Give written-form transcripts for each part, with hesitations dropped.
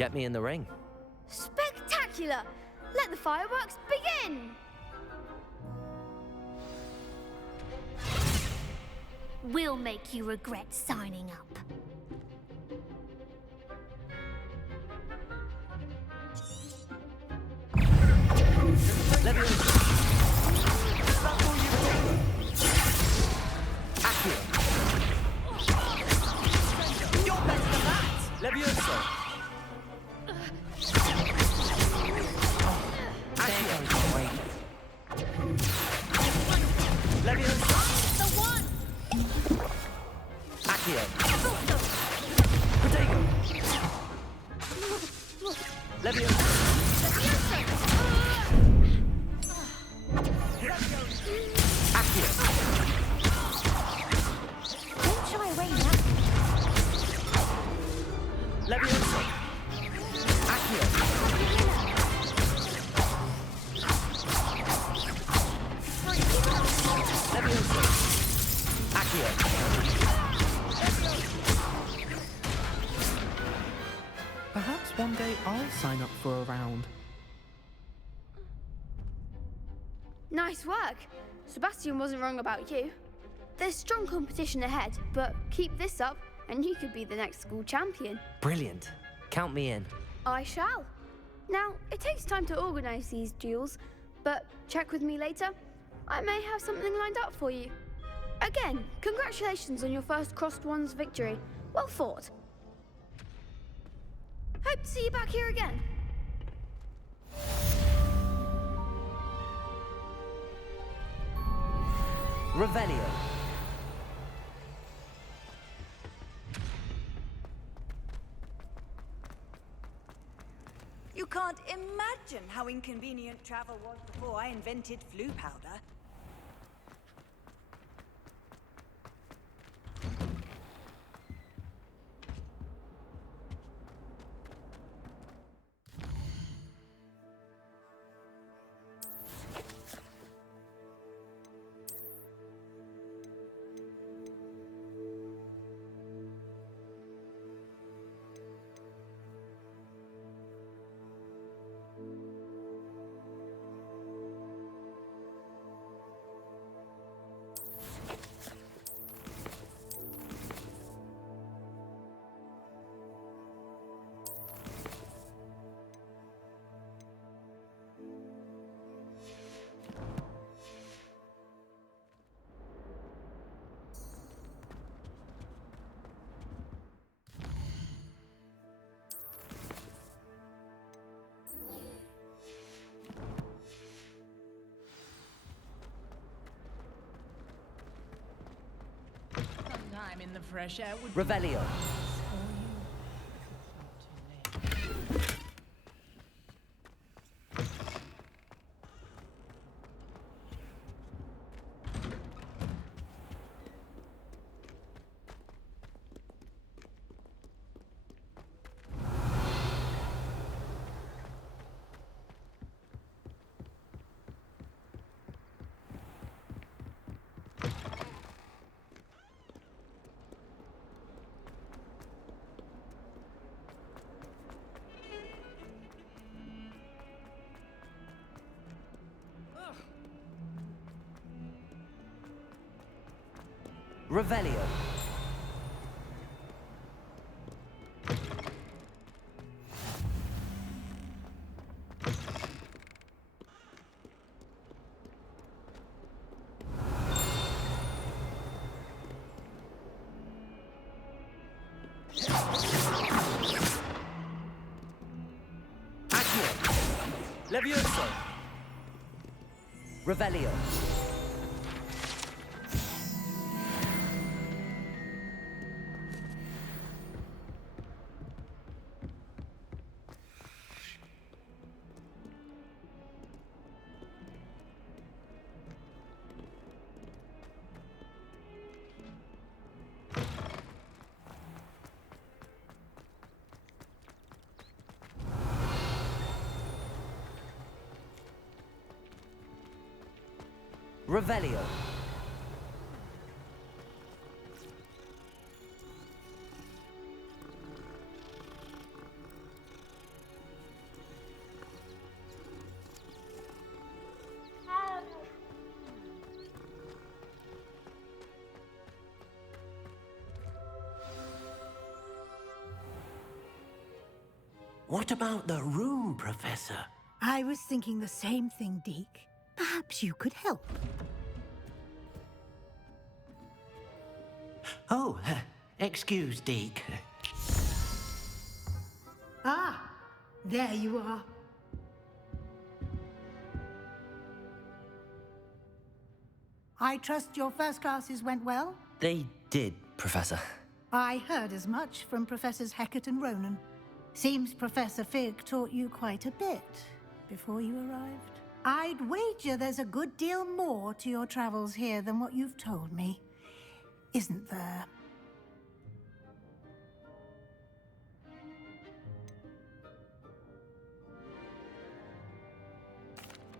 Get me in the ring. Spectacular! Let the fireworks begin! We'll make you regret signing up. Leviosa. Accio. You're better than that! Leviosa. Accio. Wait. Leviosa. The one! Accio. Protego. Leviosa. Accio. Don't shy away now. Leviosa. Accio. Leviosa. Accio. Perhaps one day I'll sign up for a round. Nice work. Sebastian wasn't wrong about you. There's strong competition ahead, but keep this up and you could be the next school champion. Brilliant. Count me in. I shall. Now, it takes time to organise these duels, but check with me later. I may have something lined up for you. Again, congratulations on your first Crossed Ones victory. Well fought. Hope to see you back here again. Revelio. You can't imagine how inconvenient travel was before I invented flu powder. Time in the fresh air would Revelio. Revelio. Accio. Levioso. Revelio. Revelio. What about the room, Professor? I was thinking the same thing, Deke. Perhaps you could help. Oh, excuse, Deke. Ah, there you are. I trust your first classes went well? They did, Professor. I heard as much from Professors Hecat and Ronan. Seems Professor Fig taught you quite a bit before you arrived. I'd wager there's a good deal more to your travels here than what you've told me. Isn't there?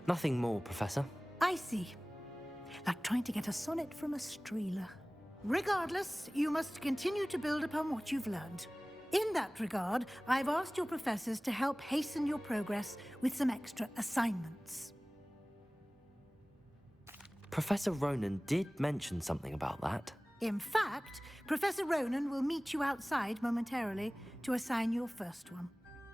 Nothing more, Professor. I see. Like trying to get a sonnet from a streeler. Regardless, you must continue to build upon what you've learned. In that regard, I've asked your professors to help hasten your progress with some extra assignments. Professor Ronan did mention something about that. In fact, Professor Ronan will meet you outside momentarily to assign your first one.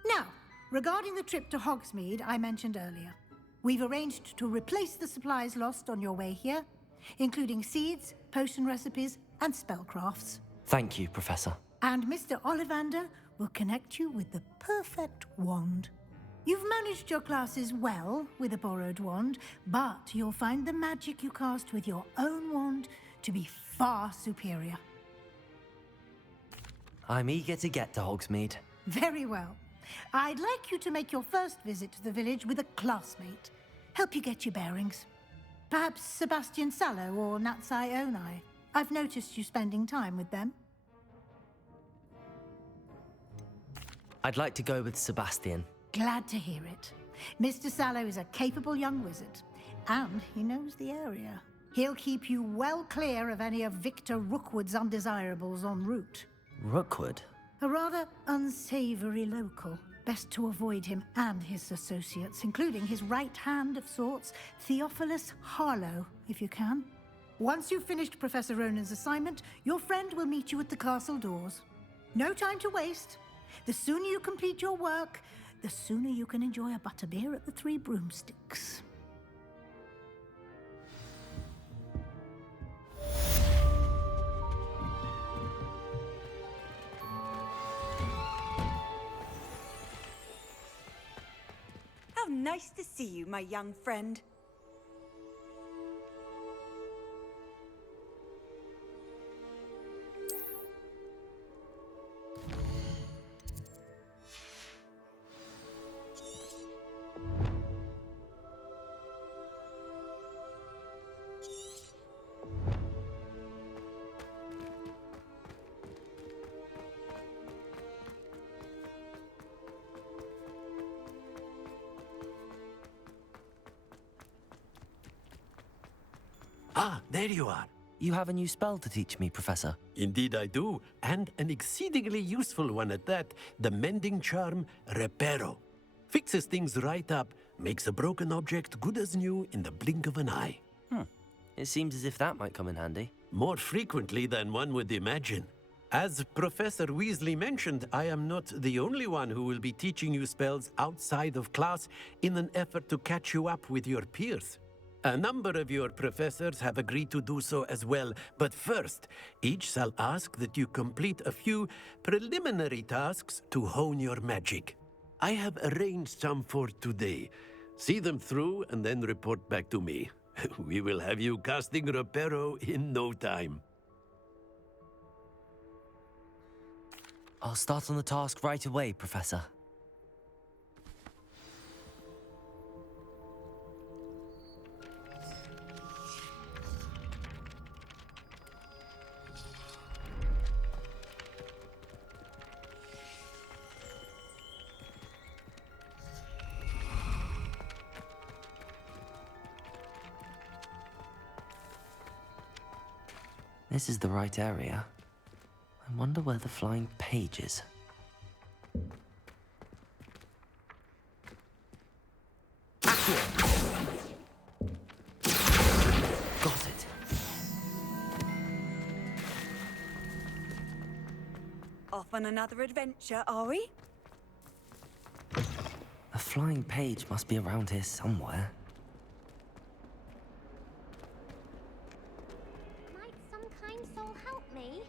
Now, regarding the trip to Hogsmeade I mentioned earlier, we've arranged to replace the supplies lost on your way here, including seeds, potion recipes, and spellcrafts. Thank you, Professor. And Mr. Ollivander will connect you with the perfect wand. You've managed your classes well with a borrowed wand, but you'll find the magic you cast with your own wand to be far superior. I'm eager to get to Hogsmeade. Very well. I'd like you to make your first visit to the village with a classmate. Help you get your bearings. Perhaps Sebastian Sallow or Natsai Onai. I've noticed you spending time with them. I'd like to go with Sebastian. Glad to hear it. Mr. Sallow is a capable young wizard, and he knows the area. He'll keep you well clear of any of Victor Rookwood's undesirables en route. Rookwood? A rather unsavory local. Best to avoid him and his associates, including his right hand of sorts, Theophilus Harlow, if you can. Once you've finished Professor Ronan's assignment, your friend will meet you at the castle doors. No time to waste. The sooner you complete your work, the sooner you can enjoy a butterbeer at the Three Broomsticks. How nice to see you, my young friend. Ah, there you are. You have a new spell to teach me, Professor. Indeed I do, and an exceedingly useful one at that, the mending charm Reparo. Fixes things right up, makes a broken object good as new in the blink of an eye. It seems as if that might come in handy. More frequently than one would imagine. As Professor Weasley mentioned, I am not the only one who will be teaching you spells outside of class in an effort to catch you up with your peers. A number of your professors have agreed to do so as well, but first, each shall ask that you complete a few preliminary tasks to hone your magic. I have arranged some for today. See them through and then report back to me. We will have you casting Reparo in no time. I'll start on the task right away, Professor. This is the right area. I wonder where the flying page is. Got it. Off on another adventure, are we? flying page must be around here somewhere. Might some kind soul help me?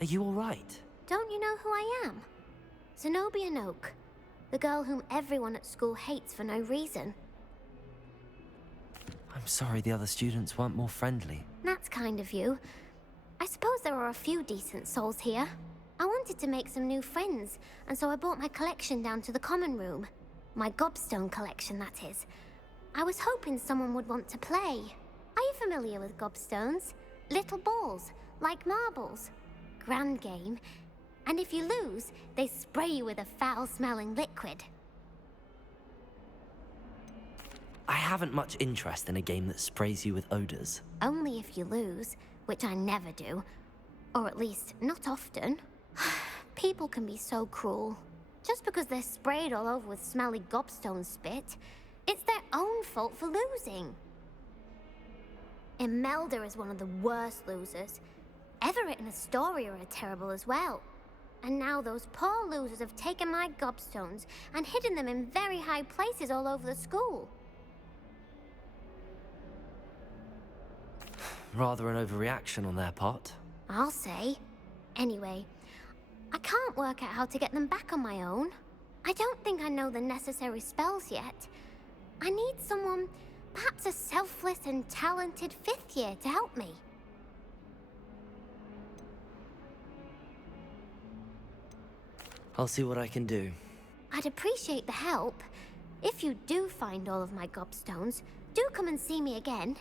Are you all right? Don't you know who I am? Zenobia Noak, the girl whom everyone at school hates for no reason. I'm sorry the other students weren't more friendly. That's kind of you. I suppose there are a few decent souls here. I wanted to make some new friends, and so I brought my collection down to the common room. My gobstone collection, that is. I was hoping someone would want to play. Are you familiar with gobstones? Little balls, like marbles. Grand game. And if you lose, they spray you with a foul-smelling liquid. I haven't much interest in a game that sprays you with odors. Only if you lose, which I never do. Or at least, not often. People can be so cruel. Just because they're sprayed all over with smelly gobstone spit, it's their own fault for losing. Imelda is one of the worst losers. Everett and Astoria are terrible as well. And now those poor losers have taken my gobstones and hidden them in very high places all over the school. Rather an overreaction on their part. I'll say. Anyway, I can't work out how to get them back on my own. I don't think I know the necessary spells yet. I need someone, perhaps a selfless and talented 5th year to help me. I'll see what I can do. I'd appreciate the help. If you do find all of my gobstones, do come and see me again.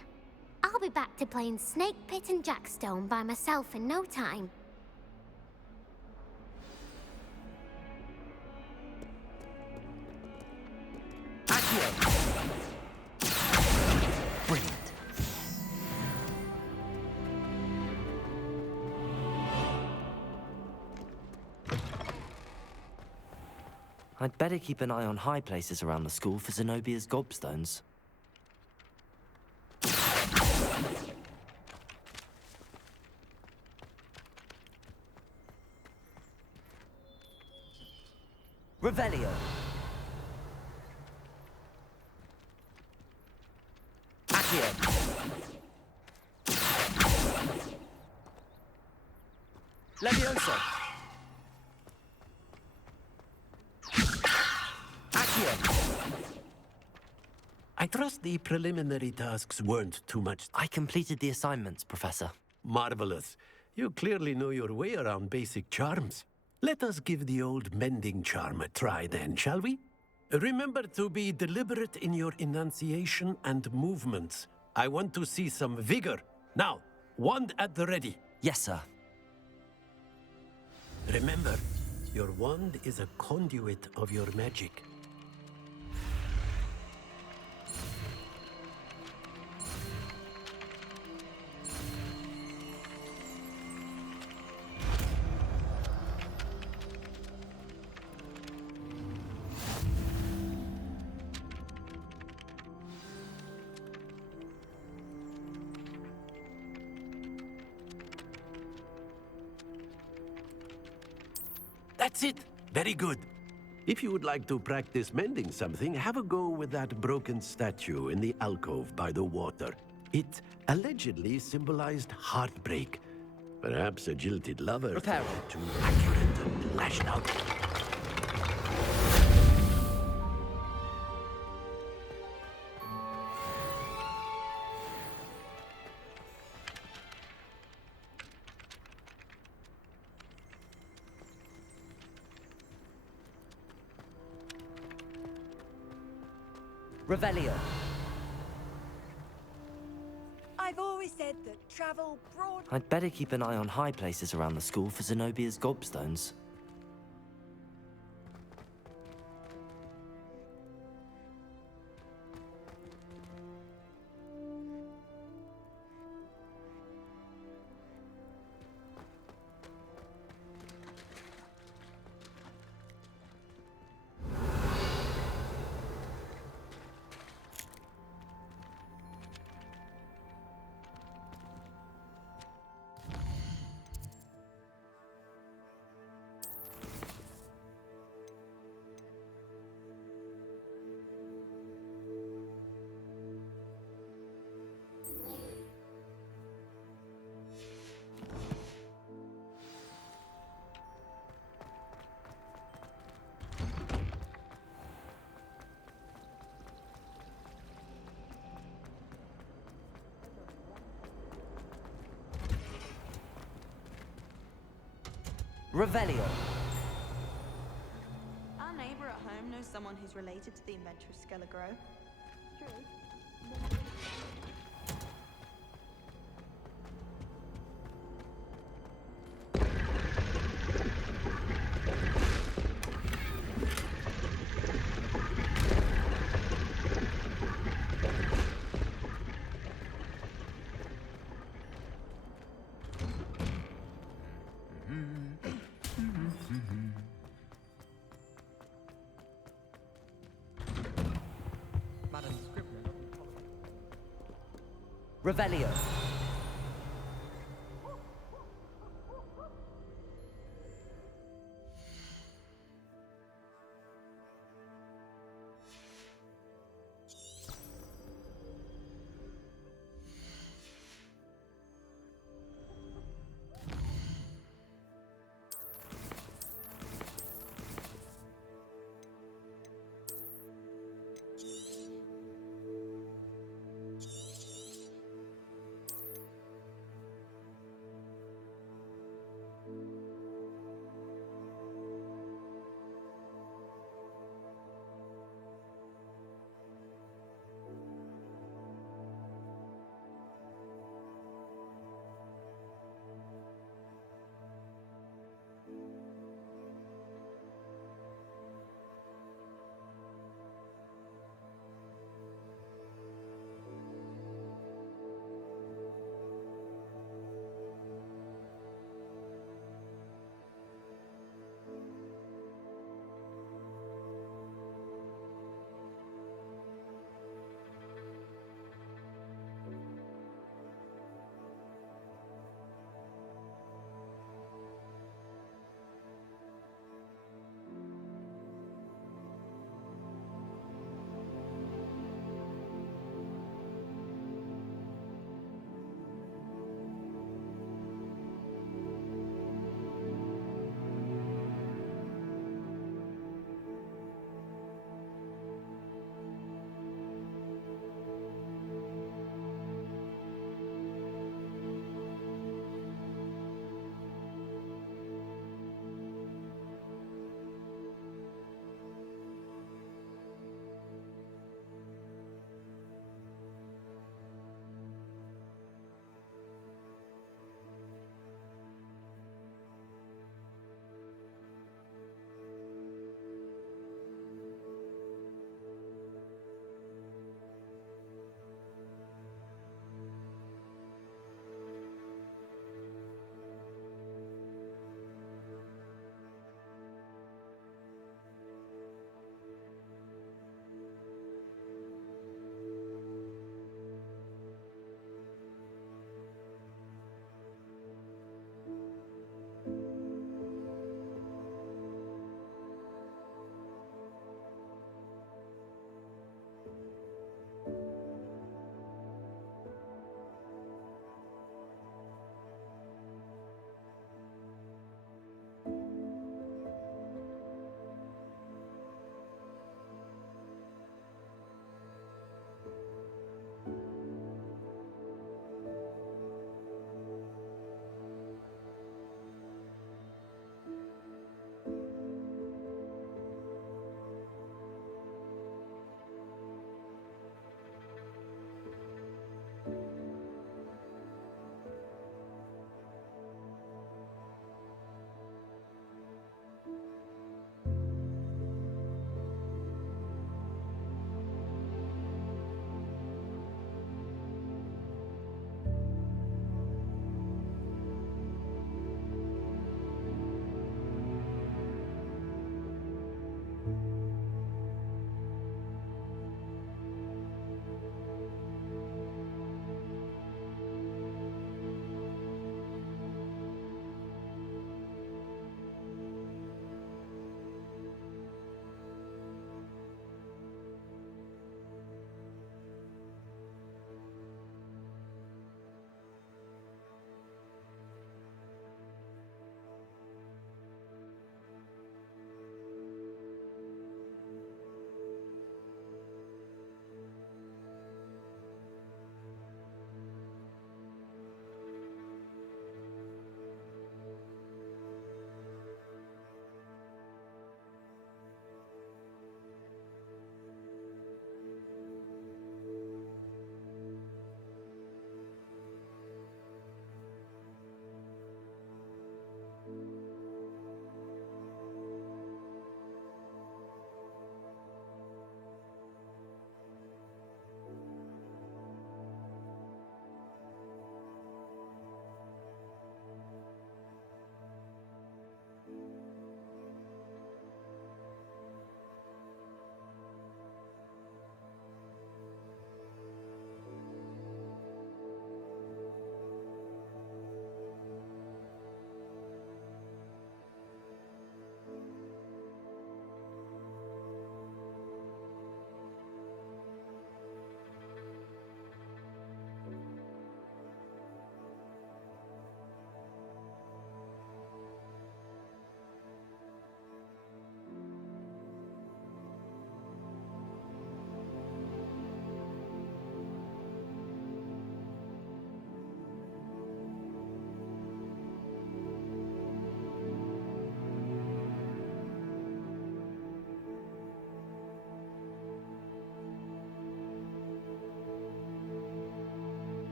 I'll be back to playing Snake Pit and Jackstone by myself in no time. Accio! Brilliant. I'd better keep an eye on high places around the school for Zenobia's gobstones. Revelio. Accio. Levioso. I trust the preliminary tasks weren't too much. I completed the assignments, Professor. Marvelous. You clearly know your way around basic charms. Let us give the old mending charm a try then, shall we? Remember to be deliberate in your enunciation and movements. I want to see some vigor. Now, wand at the ready. Yes, sir. Remember, your wand is a conduit of your magic. That's it. Very good. If you would like to practice mending something, have a go with that broken statue in the alcove by the water. It allegedly symbolized heartbreak. Perhaps a jilted lover Repair. thought too accurate and lashed out. Revelio. I've always said that travel broad. I'd better keep an eye on high places around the school for Zenobia's gobstones. Revelio. Our neighbor at home knows someone who's related to the inventor of Skelegro. Revelio.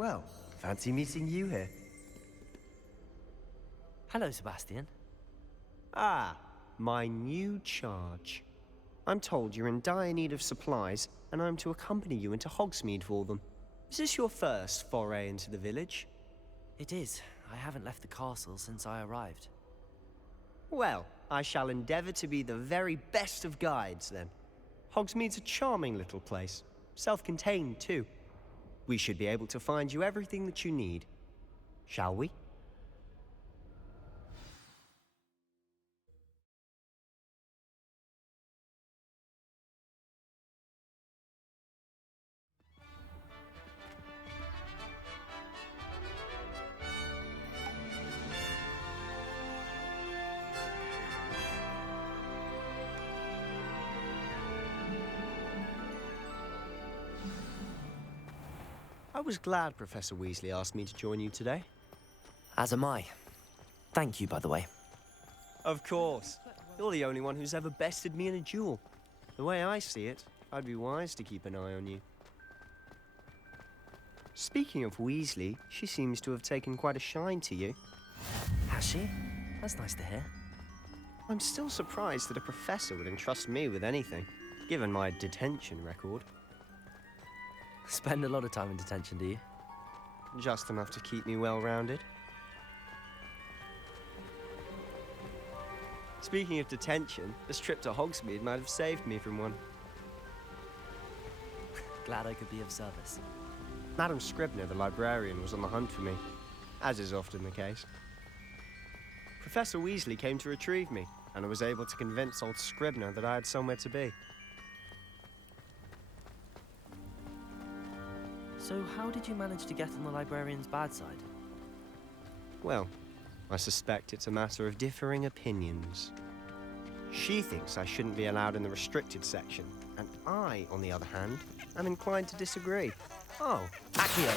Well, fancy meeting you here. Hello, Sebastian. Ah, my new charge. I'm told you're in dire need of supplies, and I'm to accompany you into Hogsmeade for them. Is this your first foray into the village? It is. I haven't left the castle since I arrived. Well, I shall endeavor to be the very best of guides, then. Hogsmeade's a charming little place. Self-contained, too. We should be able to find you everything that you need. Shall we? I was glad Professor Weasley asked me to join you today. As am I. Thank you, by the way. Of course. You're the only one who's ever bested me in a duel. The way I see it, I'd be wise to keep an eye on you. Speaking of Weasley, she seems to have taken quite a shine to you. Has she? That's nice to hear. I'm still surprised that a professor would entrust me with anything, given my detention record. Spend a lot of time in detention, do you? Just enough to keep me well-rounded. Speaking of detention, this trip to Hogsmeade might have saved me from one. Glad I could be of service. Madam Scribner, the librarian, was on the hunt for me, as is often the case. Professor Weasley came to retrieve me, and I was able to convince old Scribner that I had somewhere to be. So how did you manage to get on the librarian's bad side? Well, I suspect it's a matter of differing opinions. She thinks I shouldn't be allowed in the restricted section, and I, on the other hand, am inclined to disagree. Oh, Accio!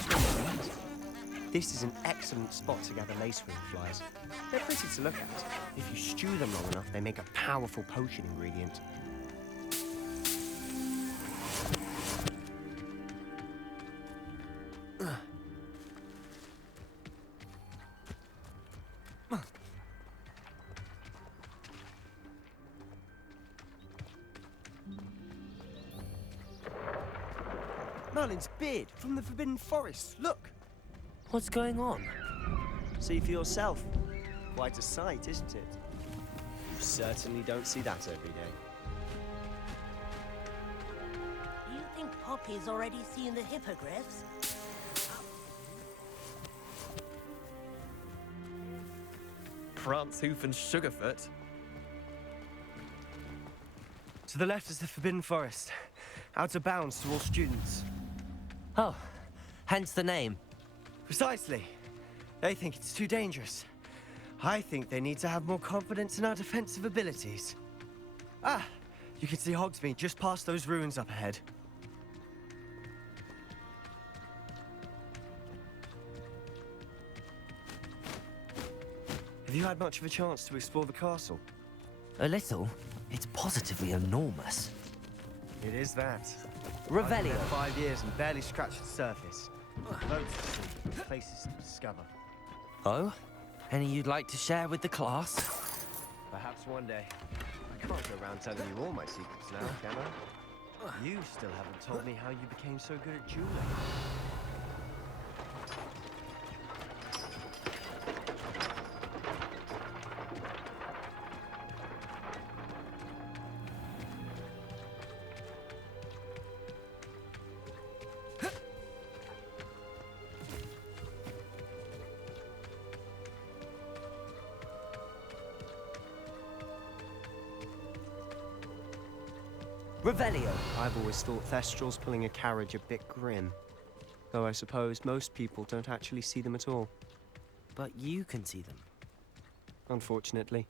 This is an excellent spot to gather lacewing flies. They're pretty to look at. If you stew them long enough, they make a powerful potion ingredient. Merlin's beard from the Forbidden Forest. Look! What's going on? See for yourself. Quite a sight, isn't it? You certainly don't see that every day. Do you think Poppy's already seen the hippogriffs? Prancehoof and Sugarfoot. To the left is the Forbidden Forest. Out of bounds to all students. Oh, hence the name. Precisely. They think it's too dangerous. I think they need to have more confidence in our defensive abilities. Ah, you can see Hogsmeade just past those ruins up ahead. Have you had much of a chance to explore the castle? A little. It's positively enormous. It is that. Revelio. I've been there 5 years and barely scratched the surface. Loads to see, places to discover. Oh? Any you'd like to share with the class? Perhaps one day. I can't go around telling you all my secrets now, can I? You still haven't told me how you became so good at dueling. Revelio. I've always thought Thestrals pulling a carriage a bit grim. Though I suppose most people don't actually see them at all. But you can see them. Unfortunately.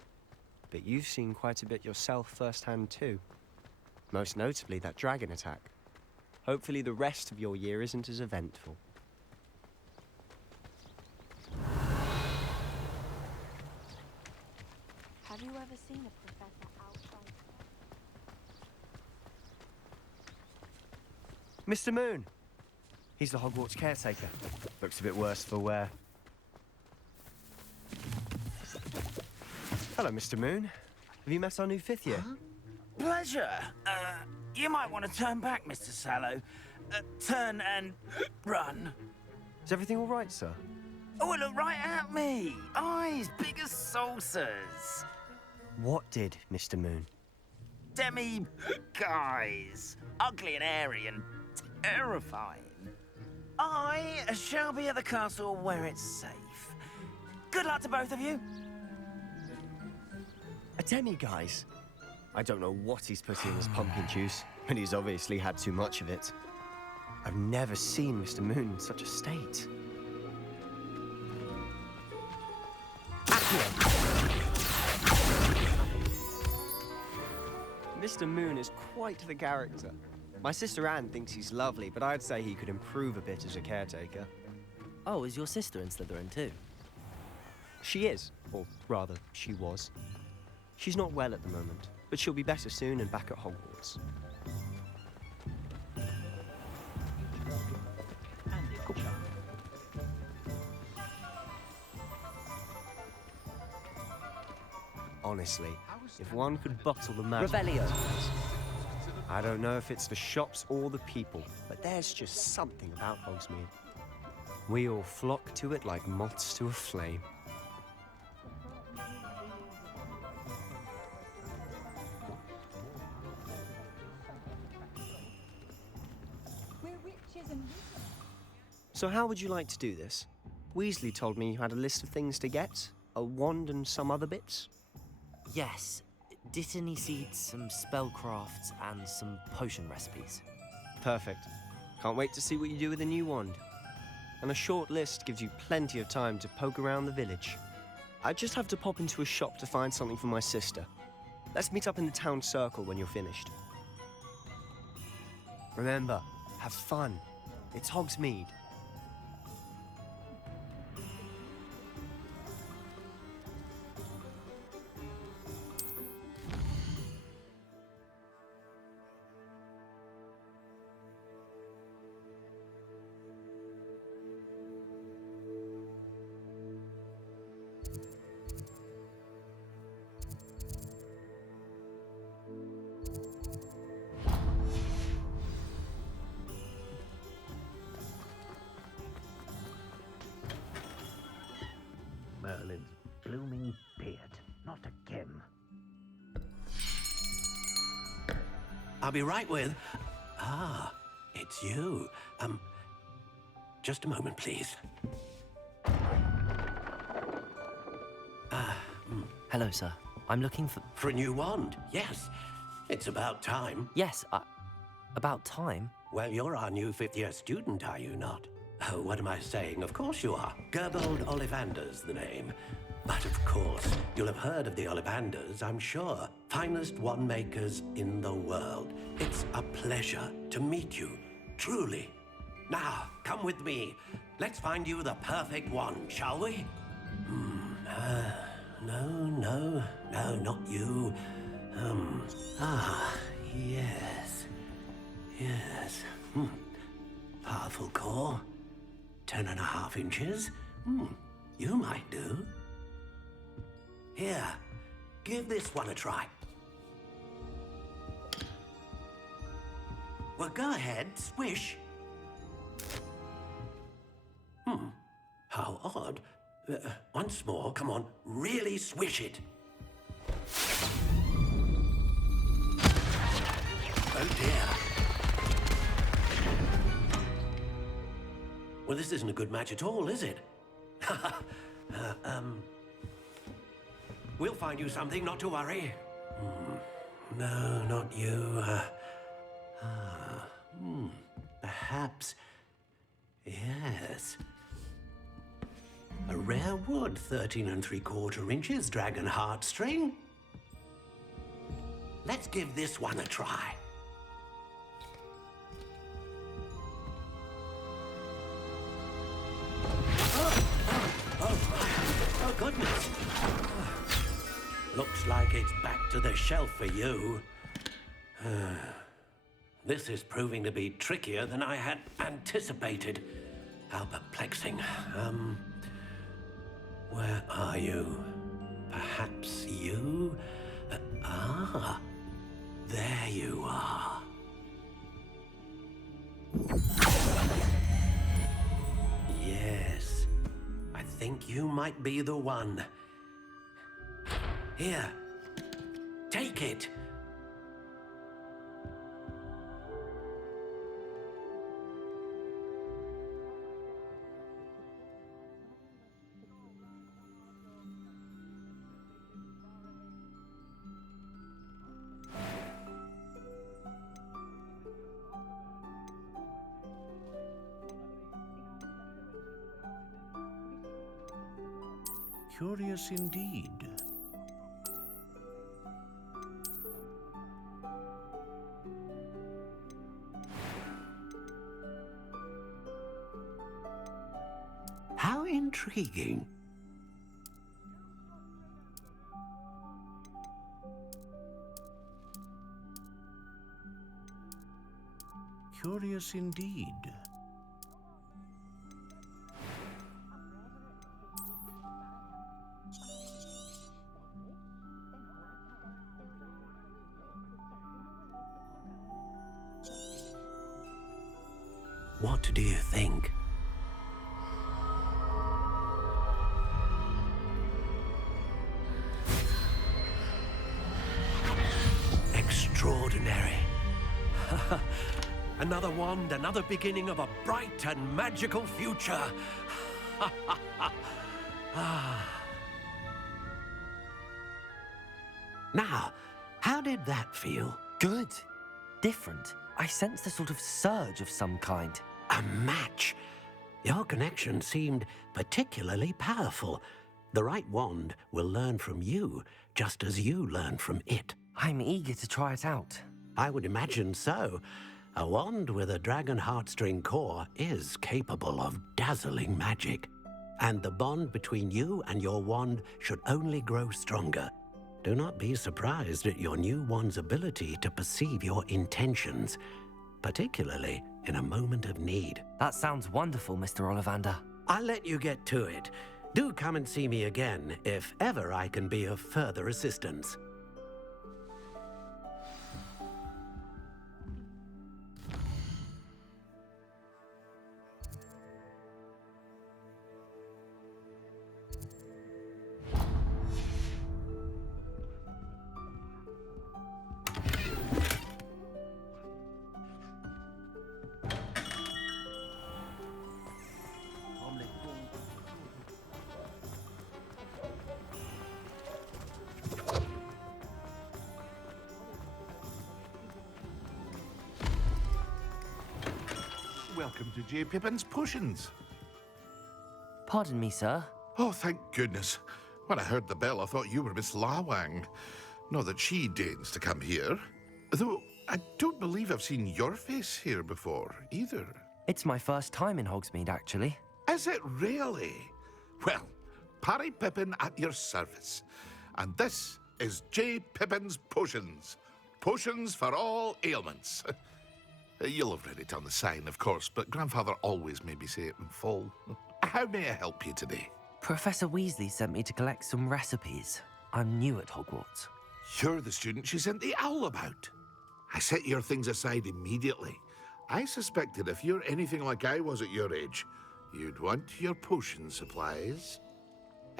But you've seen quite a bit yourself firsthand too. Most notably that dragon attack. Hopefully the rest of your year isn't as eventful. Have you ever seen a professor outside? Mr. Moon! He's the Hogwarts caretaker. Looks a bit worse for wear. Hello, Mr. Moon. Have you met our new fifth year? Pleasure. You might want to turn back, Mr. Sallow. Turn and run. Is everything all right, sir? Oh, look right at me. Eyes big as saucers. What did, Mr. Moon? Guys. Ugly and airy and terrifying. I shall be at the castle where it's safe. Good luck to both of you. A demi-guise? I don't know what he's put in his pumpkin juice, but he's obviously had too much of it. I've never seen Mr. Moon in such a state. Mr. Moon is quite the character. My sister Anne thinks he's lovely, but I'd say he could improve a bit as a caretaker. Oh, is your sister in Slytherin too? She is, or rather, she was. She's not well at the moment, but she'll be better soon and back at Hogwarts. Honestly, if one could bottle the magic... Revelio. I don't know if it's the shops or the people, but there's just something about Hogsmeade. We all flock to it like moths to a flame. So how would you like to do this? Weasley told me you had a list of things to get, a wand and some other bits. Yes. Dittany seeds, some spellcrafts, and some potion recipes. Perfect. Can't wait to see what you do with the new wand. And a short list gives you plenty of time to poke around the village. I just have to pop into a shop to find something for my sister. Let's meet up in the town circle when you're finished. Remember, have fun. It's Hogsmeade. Merlin's blooming beard. Not again. I'll be right with... Ah, it's you. Just a moment, please. Hello, sir. I'm looking for... For a new wand, yes. It's about time. Yes, about time? Well, you're our new fifth-year student, are you not? Oh, what am I saying? Of course you are. Gerbold Ollivander's the name. But of course, you'll have heard of the Ollivanders, I'm sure. Finest wand makers in the world. It's a pleasure to meet you, truly. Now, come with me. Let's find you the perfect wand, shall we? No, not you. Yes. Powerful core. 10.5 inches. You might do. Here, give this one a try. Well, go ahead, swish. How odd. Once more, come on, really swish it. Oh dear. Well, this isn't a good match at all, is it? We'll find you something, not to worry. No, not you. Perhaps. Yes. A rare wood, 13 3/4 inches, dragon heartstring. Let's give this one a try. Oh, goodness. Looks like it's back to the shelf for you. This is proving to be trickier than I had anticipated. How perplexing. Where are you? Perhaps you? There you are. Yes, I think you might be the one. Here, take it. Curious indeed. How intriguing. Curious indeed. What do you think? Extraordinary. Another wand, another beginning of a bright and magical future. Now, how did that feel? Good. Different. I sensed a sort of surge of some kind. A match. Your connection seemed particularly powerful. The right wand will learn from you, just as you learn from it. I'm eager to try it out. I would imagine so. A wand with a dragon heartstring core is capable of dazzling magic. And the bond between you and your wand should only grow stronger. Do not be surprised at your new wand's ability to perceive your intentions, particularly in a moment of need. That sounds wonderful, Mr. Ollivander. I'll let you get to it. Do come and see me again if ever I can be of further assistance. Welcome to J. Pippin's Potions. Pardon me, sir. Oh, thank goodness. When I heard the bell, I thought you were Miss Lawang. Not that she deigns to come here. Though, I don't believe I've seen your face here before, either. It's my first time in Hogsmeade, actually. Is it really? Well, Parry Pippin at your service. And this is J. Pippin's Potions. Potions for all ailments. You'll have read it on the sign, of course, but Grandfather always made me say it in full. How may I help you today? Professor Weasley sent me to collect some recipes. I'm new at Hogwarts. You're the student she sent the owl about. I set your things aside immediately. I suspected if you're anything like I was at your age, you'd want your potion supplies.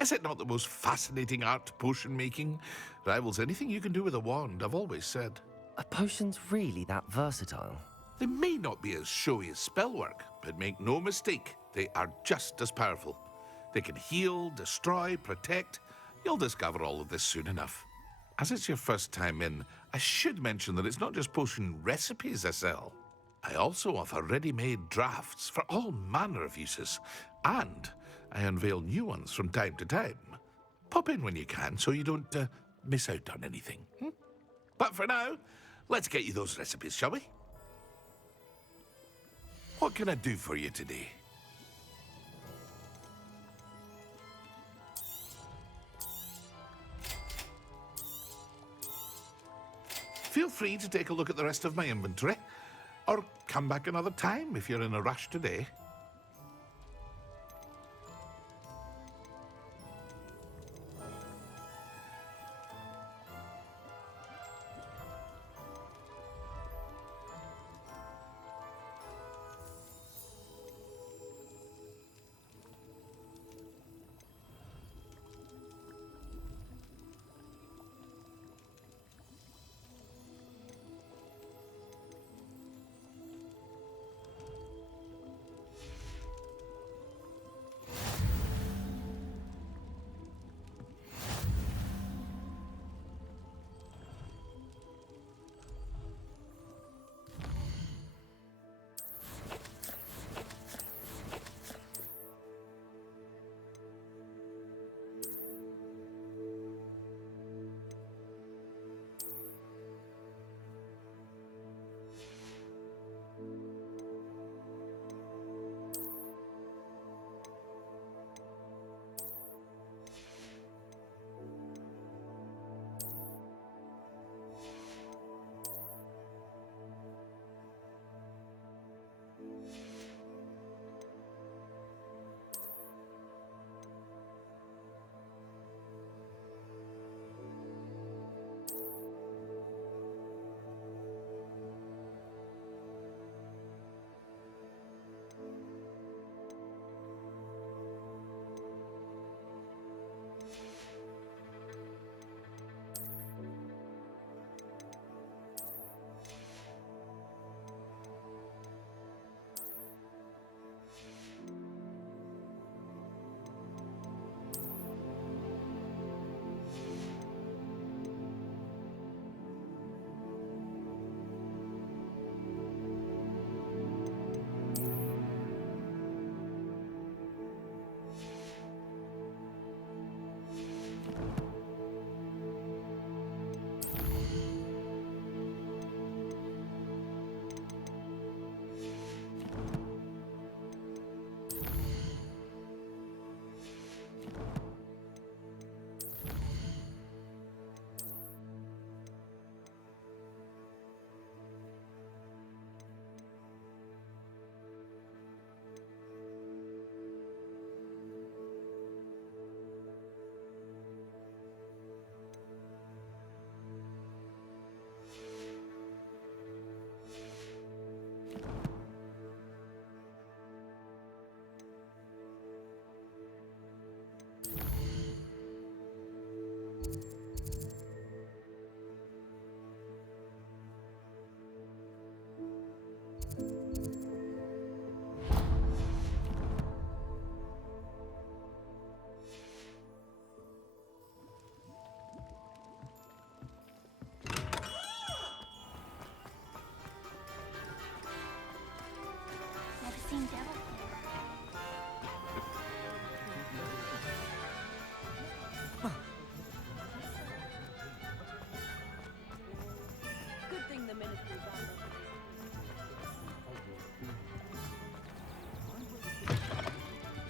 Is it not the most fascinating art, potion making? Rivals anything you can do with a wand, I've always said. Are potions really that versatile? They may not be as showy as spellwork, but make no mistake, they are just as powerful. They can heal, destroy, protect. You'll discover all of this soon enough. As it's your first time in, I should mention that it's not just potion recipes I sell. I also offer ready-made drafts for all manner of uses, and I unveil new ones from time to time. Pop in when you can so you don't miss out on anything. But for now, let's get you those recipes, shall we? What can I do for you today? Feel free to take a look at the rest of my inventory, or come back another time if you're in a rush today.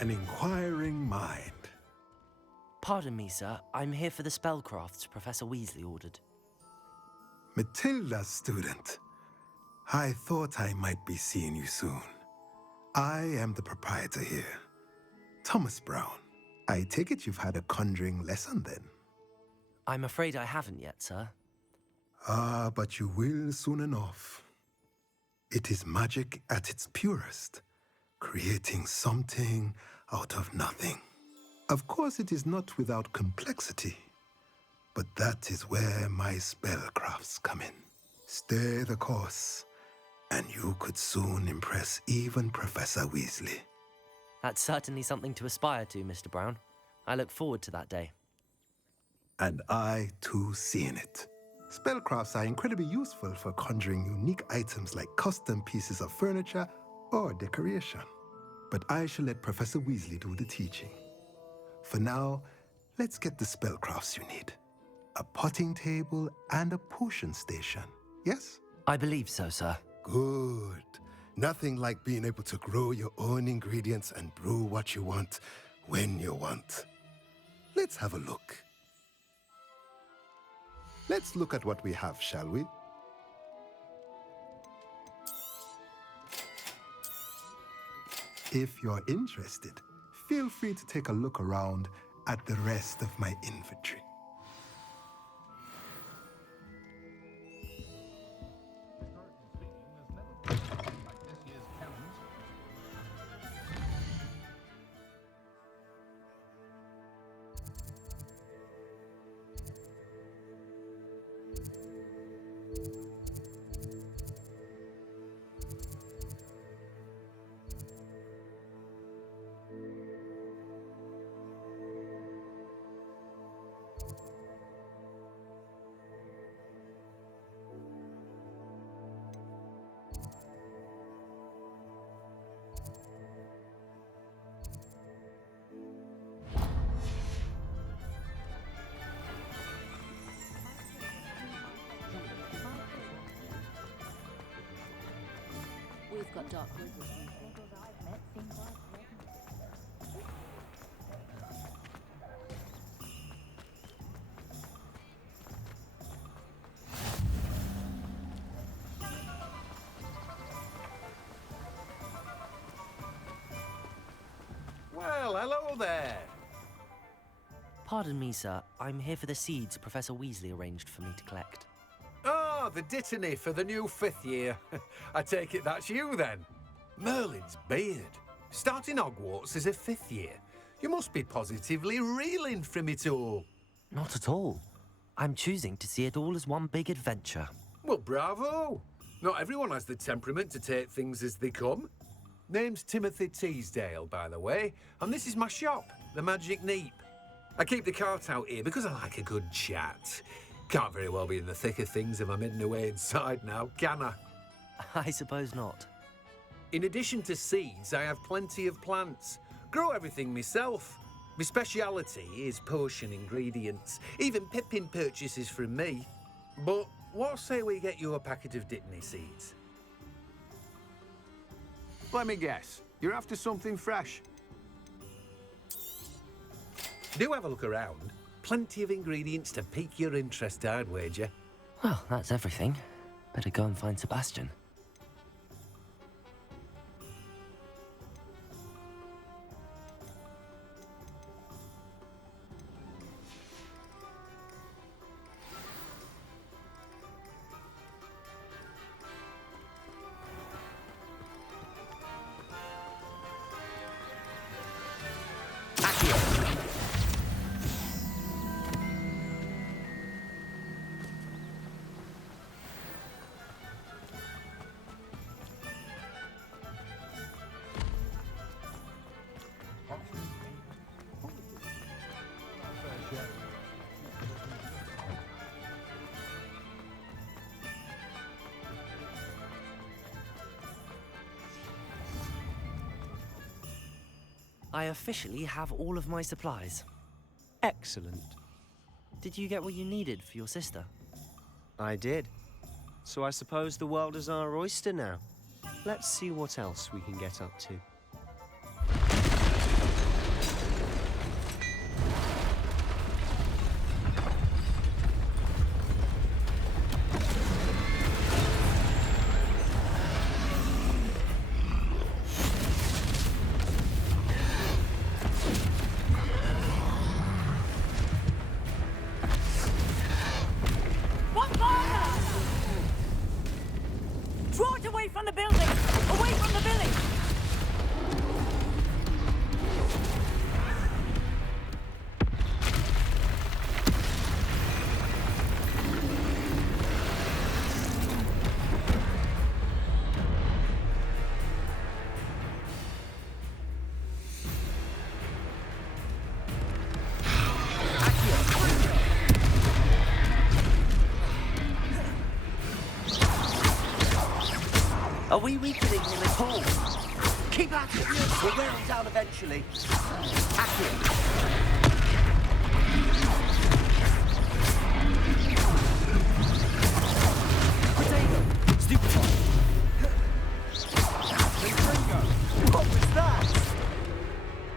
an inquiring mind. Pardon me, sir. I'm here for the spellcrafts Professor Weasley ordered. Matilda's student. I thought I might be seeing you soon. I am the proprietor here, Thomas Brown. I take it you've had a conjuring lesson then? I'm afraid I haven't yet, sir. Ah, but you will soon enough. It is magic at its purest, creating something out of nothing. Of course, it is not without complexity, but that is where my spellcrafts come in. Stay the course, and you could soon impress even Professor Weasley. That's certainly something to aspire to, Mr. Brown. I look forward to that day. And I, too, seeing it. Spellcrafts are incredibly useful for conjuring unique items like custom pieces of furniture or decoration. But I shall let Professor Weasley do the teaching. For now, let's get the spellcrafts you need. A potting table and a potion station, yes? I believe so, sir. Good. Nothing like being able to grow your own ingredients and brew what you want when you want. Let's have a look. Let's look at what we have, shall we? If you're interested, feel free to take a look around at the rest of my inventory. We've got dark wizards. Well, hello there. Pardon me, sir. I'm here for the seeds Professor Weasley arranged for me to collect. Ah, the dittany for the new 5th year. I take it that's you, then. Merlin's beard. Starting Hogwarts as a 5th year. You must be positively reeling from it all. Not at all. I'm choosing to see it all as one big adventure. Well, bravo. Not everyone has the temperament to take things as they come. Name's Timothy Teasdale, by the way, and this is my shop, the Magic Neep. I keep the cart out here because I like a good chat. Can't very well be in the thick of things if I'm hidden away inside now, can I? I suppose not. In addition to seeds, I have plenty of plants. Grow everything myself. My speciality is potion ingredients. Even Pippin purchases from me. But what say we get you a packet of dittany seeds? Let me guess. You're after something fresh. Do have a look around. Plenty of ingredients to pique your interest, I'd wager. Well, that's everything. Better go and find Sebastian. I officially have all of my supplies. Excellent. Did you get what you needed for your sister? I did. So I suppose the world is our oyster now. Let's see what else we can get up to. from the building! Away from the village! Are we weakening him at all? Keep at it! We'll wear him down eventually. What was that?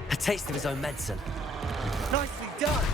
A taste of his own medicine. Nicely done!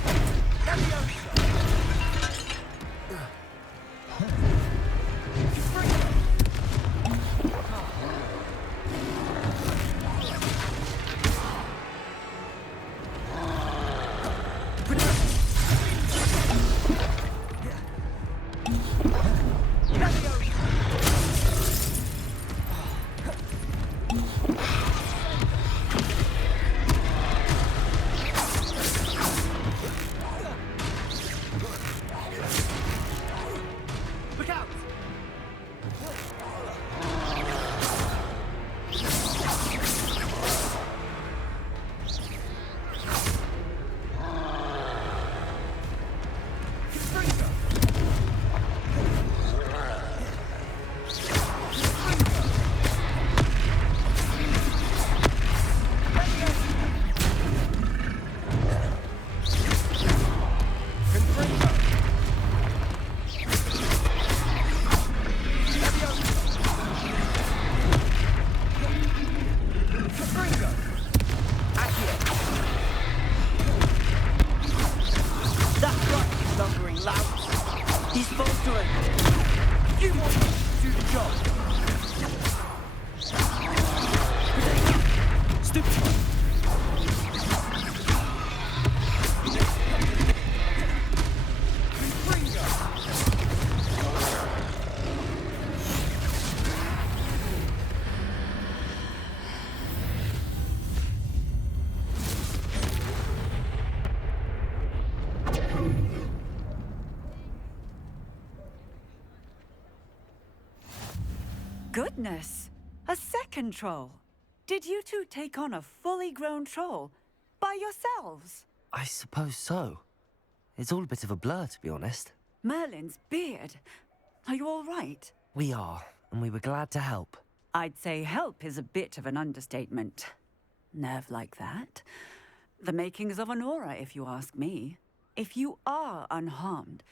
Goodness! A second troll! Did you two take on a fully grown troll? By yourselves? I suppose so. It's all a bit of a blur, to be honest. Merlin's beard. Are you all right? We are, and we were glad to help. I'd say help is a bit of an understatement. Nerve like that. The makings of an aura, if you ask me. If you are unharmed,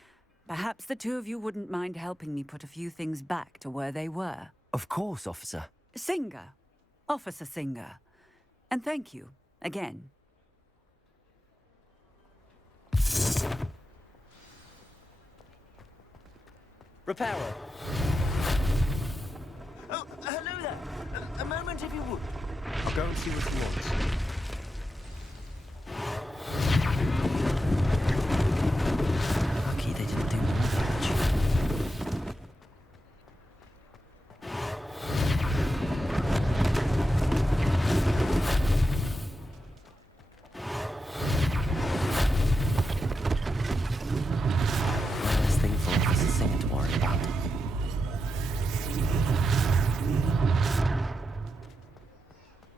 perhaps the two of you wouldn't mind helping me put a few things back to where they were. Of course, officer. Singer. Officer Singer. And thank you, again. Reparo. Oh, hello there. A moment if you would. I'll go and see what he wants. Lucky they didn't do more damage.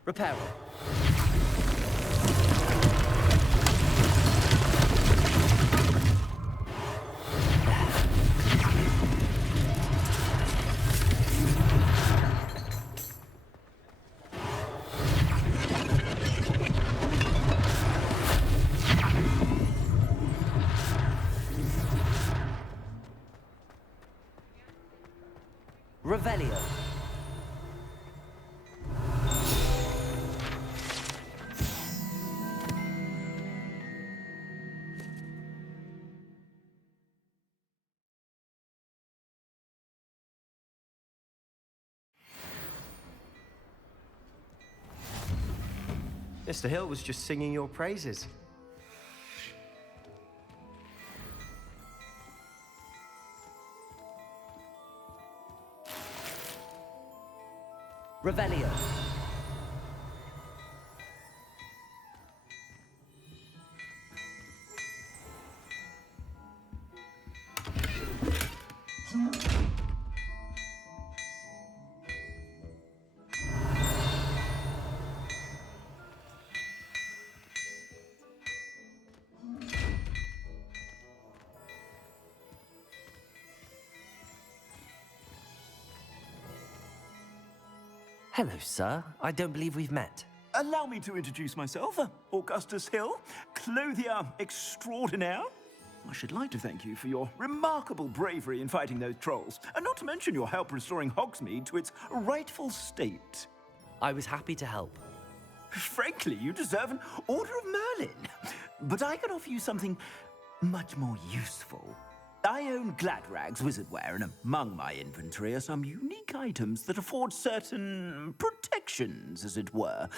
Reparo. Revelio. Mr. Hill was just singing your praises. Revelio. Hello, sir. I don't believe we've met. Allow me to introduce myself. Augustus Hill, clothier extraordinaire. I should like to thank you for your remarkable bravery in fighting those trolls, and not to mention your help restoring Hogsmeade to its rightful state. I was happy to help. Frankly, you deserve an Order of Merlin. But I can offer you something much more useful. I own Gladrag's wizardware, and among my inventory are some unique items that afford certain protections, as it were.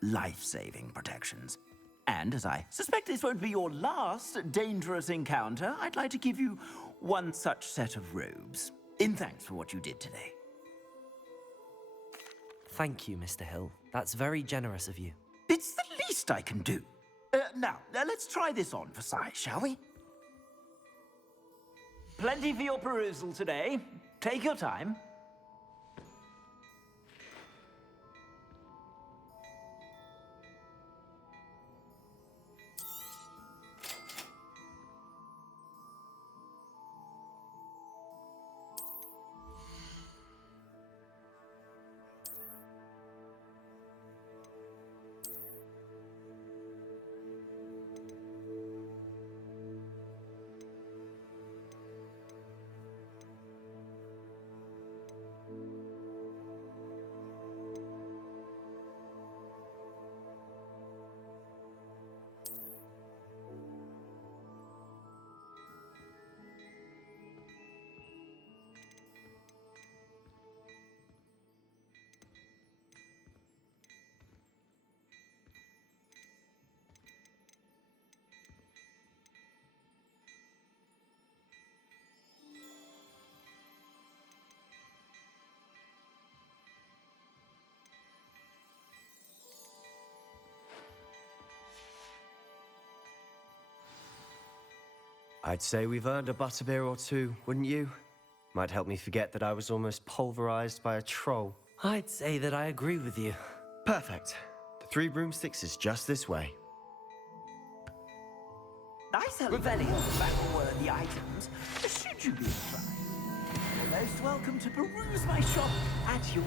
Life-saving protections. And as I suspect this won't be your last dangerous encounter, I'd like to give you one such set of robes, in thanks for what you did today. Thank you, Mr. Hill. That's very generous of you. It's the least I can do. Now, let's try this on for size, shall we? Plenty for your perusal today. Take your time. I'd say we've earned a butterbeer or two, wouldn't you? Might help me forget that I was almost pulverized by a troll. I'd say that I agree with you. Perfect. The 3 broomsticks is just this way. I sell valuable battle-worthy items, should you be inclined. You're most welcome to peruse my shop at your